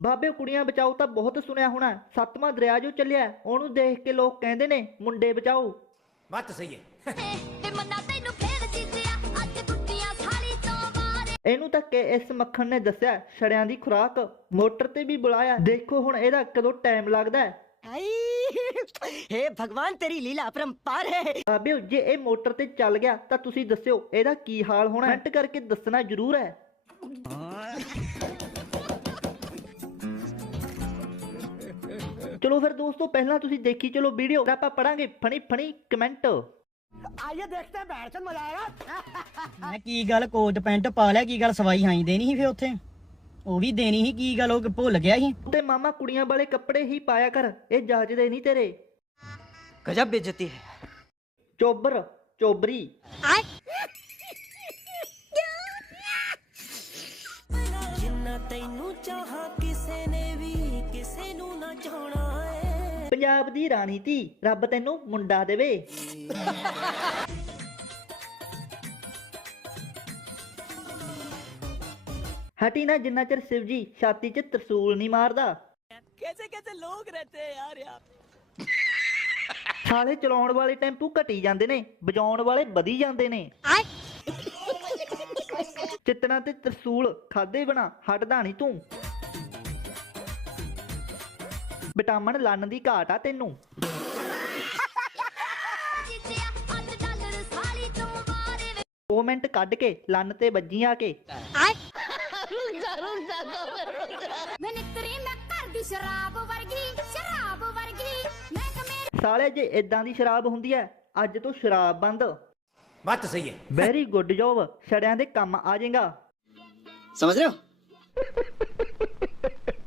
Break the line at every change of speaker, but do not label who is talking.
ਬਾਬੇ ਕੁੜੀਆਂ ਬਚਾਓ ਤਾਂ ਬਹੁਤ ਸੁਣਿਆ ਹੋਣਾ। ਸੱਤਵਾਂ ਦਰਿਆ ਜੋ ਚੱਲਿਆ ਉਹਨੂੰ ਦੇਖ ਕੇ ਲੋਕ ਕਹਿੰਦੇ ਨੇ ਮੁੰਡੇ ਬਚਾਓ।
ਬੱਤ ਸਹੀ ਹੈ।
ਇਹਨੂੰ ਤਾਂ ਕੇ ਇਸ ਮੱਖਣ ਨੇ ਦੱਸਿਆ ਛੜਿਆਂ ਦੀ ਖੁਰਾਕ ਮੋਟਰ ਤੇ ਵੀ ਬੁਲਾਇਆ। ਦੇਖੋ ਹੁਣ ਇਹਦਾ ਕਦੋਂ ਟਾਈਮ ਲੱਗਦਾ ਹੈ।
ਹੇ ਭਗਵਾਨ ਤੇਰੀ ਲੀਲਾ ਪਰਮਪਾਰ ਹੈ।
ਬਾਬੇ ਜੇ ਇਹ ਮੋਟਰ ਤੇ ਚੱਲ ਗਿਆ ਤਾਂ ਤੁਸੀਂ ਦੱਸਿਓ ਇਹਦਾ ਕੀ ਹਾਲ ਹੋਣਾ ਕਮੈਂਟ ਕਰਕੇ ਦੱਸਣਾ ਜ਼ਰੂਰ ਹੈ। ਚਲੋ ਫਿਰ ਦੋਸਤੋ ਪਹਿਲਾਂ ਤੁਸੀਂ ਦੇਖੀ ਚਲੋ ਵੀਡੀਓ ਆਪਾਂ ਪੜਾਂਗੇ। ਫਣੀ ਫਣੀ ਕਮੈਂਟ
ਆਈਏ ਦੇਖਦੇ ਬੈਠ ਕੇ ਮਜ਼ਾ ਆਏਗਾ।
ਮੈਂ ਕੀ ਗੱਲ ਕੋਟ ਪੈਂਟ ਪਾ ਲਿਆ ਕੀ ਗੱਲ ਸਵਾਈ ਹਾਈ ਦੇਣੀ ਸੀ ਫੇ ਉੱਥੇ? ਉਹ ਵੀ ਦੇਣੀ ਸੀ ਕੀ ਗੱਲ ਉਹ ਭੁੱਲ ਗਿਆ ਸੀ?
ਤੇ ਮਾਮਾ ਕੁੜੀਆਂ ਵਾਲੇ ਕੱਪੜੇ ਹੀ ਪਾਇਆ ਕਰ ਇਹ ਜੱਜਦੇ ਨਹੀਂ ਤੇਰੇ।
ਗਜਬ ਬੇਇੱਜ਼ਤੀ ਹੈ।
ਚੋਬਰ ਚੋਬਰੀ।
ਆਏ
ਪੰਜਾਬ ਦੀ ਰਾਣੀ ਧੀ ਰੱਬ ਤੈਨੂੰ ਮੁੰਡਾ ਦੇਵੇ। ਹਟੀ ਨਾ ਜਿੰਨਾ ਚਿਰ ਸ਼ਿਵਜੀ ਛਾਤੀ 'ਚ ਤਰਸੂਲ ਨਹੀਂ ਮਾਰਦਾ।
ਕੈਸੇ ਕੈਸੇ ਲੋਕ ਰਹਤੇ ਯਾਰ ਯਾਰ।
ਸਾਲੇ ਚਲਾਉਣ ਵਾਲੇ ਟੈਂਪੂ ਘਟੀ ਜਾਂਦੇ ਨੇ ਵਜਾਉਣ ਵਾਲੇ ਵਧੀ ਜਾਂਦੇ ਨੇ। ਚਿਤਨਾ ਤੇ ਤਰਸੂਲ ਖਾਦੇ ਬਣਾ ਹਟਦਾ ਨਹੀਂ ਤੂੰ। ਵਿਟਾਮਿਨ ਲੰਨ ਦੀ ਘਾਟ ਆ ਤੈਨੂੰ। 2 ਮਿੰਟ ਕੱਢ ਕੇ ਲੰਨ ਤੇ ਵੱਜੀ ਆ ਕੇ।
ਮੈਂ ਨਿਕਰੀ ਮੈਂ ਘਰ ਦੀ ਸ਼ਰਾਬ ਵਰਗੀ ਸ਼ਰਾਬ ਵਰਗੀ। ਮੈਂ ਕਮੇਰ
ਸਾਲੇ ਜੇ ਇਦਾਂ ਦੀ ਸ਼ਰਾਬ ਹੁੰਦੀ ਐ ਅੱਜ ਤੋਂ ਸ਼ਰਾਬ ਬੰਦ।
ਬਾਤ ਸਹੀ ਹੈ
ਵੈਰੀ ਗੁੱਡ ਜੋਬ ਛੜਿਆਂ ਦੇ ਕੰਮ ਆ ਜਾਏਗਾ
ਸਮਝ ਰਹੇ ਹੋ?